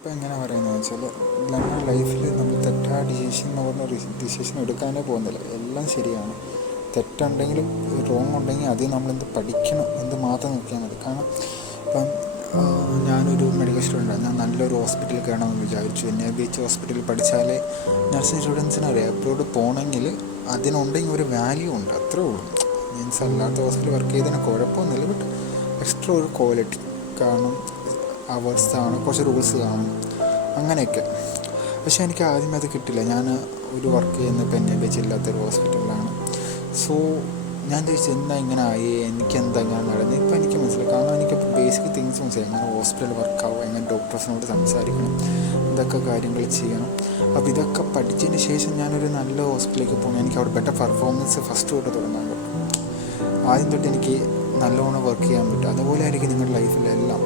ഇപ്പം എങ്ങനെ പറയുന്നത് വെച്ചാൽ നമ്മുടെ ലൈഫിൽ നമ്മൾ തെറ്റായ ഡിസിഷൻ എന്ന് പറഞ്ഞ ഡിസിഷൻ എടുക്കാനേ പോകുന്നില്ല. എല്ലാം ശരിയാണ്. തെറ്റുണ്ടെങ്കിലും റോങ് ഉണ്ടെങ്കിൽ അത് നമ്മളെന്ത് പഠിക്കണം എന്ത് മാത്രം നോക്കിയാൽ മതി. കാരണം ഇപ്പം ഞാനൊരു മെഡിക്കൽ സ്റ്റുഡൻ്റാണ്. ഞാൻ നല്ലൊരു ഹോസ്പിറ്റലിൽ കയറണമെന്ന് വിചാരിച്ചു. NIBH ഹോസ്പിറ്റലിൽ പഠിച്ചാലേ നഴ്സിംഗ് സ്റ്റുഡൻസിനറിയാം എബ്രോഡ് പോകണമെങ്കിൽ അതിനുണ്ടെങ്കിൽ ഒരു വാല്യൂ ഉണ്ട്, അത്രേ ഉള്ളൂ. മീൻസ് അല്ലാത്ത ഹോസ്പിറ്റലിൽ വർക്ക് ചെയ്തതിന് കുഴപ്പമൊന്നുമില്ല, ബട്ട് എക്സ്ട്രാ ഒരു ക്വാളിറ്റി കാണും, അവേഴ്സ് കാണും, കുറച്ച് റൂൾസ് കാണും, അങ്ങനെയൊക്കെ. പക്ഷേ എനിക്ക് ആദ്യമേ അത് കിട്ടില്ല. ഞാൻ ഒരു വർക്ക് ചെയ്യുന്ന ഇപ്പം NIBH ഇല്ലാത്തൊരു ഹോസ്പിറ്റലിലാണ്. സോ ഞാൻ ചോദിച്ചു എന്താ ഇങ്ങനെ ആയി, എനിക്ക് എന്താ ഇങ്ങനെ നടന്നത്. ഇപ്പം എനിക്ക് മനസ്സിലായി. കാരണം എനിക്ക് ബേസിക് തിങ്സ് മനസ്സിലായി. എങ്ങനെ ഹോസ്പിറ്റൽ വർക്കാവും, എങ്ങനെ ഡോക്ടേഴ്സിനോട് സംസാരിക്കണം, ഇതൊക്കെ കാര്യങ്ങൾ ചെയ്യണം. അപ്പോൾ ഇതൊക്കെ പഠിച്ചതിന് ശേഷം ഞാനൊരു നല്ല ഹോസ്പിറ്റലിലേക്ക് പോകണം. എനിക്ക് അവിടെ ബെറ്റർ പെർഫോമൻസ് ഫസ്റ്റ് തൊട്ട് തുടങ്ങാൻ പറ്റും. ആദ്യം തൊട്ട് എനിക്ക് നല്ലോണം വർക്ക് ചെയ്യാൻ പറ്റും. അതുപോലെ ആയിരിക്കും നിങ്ങളുടെ ലൈഫിലെല്ലാം.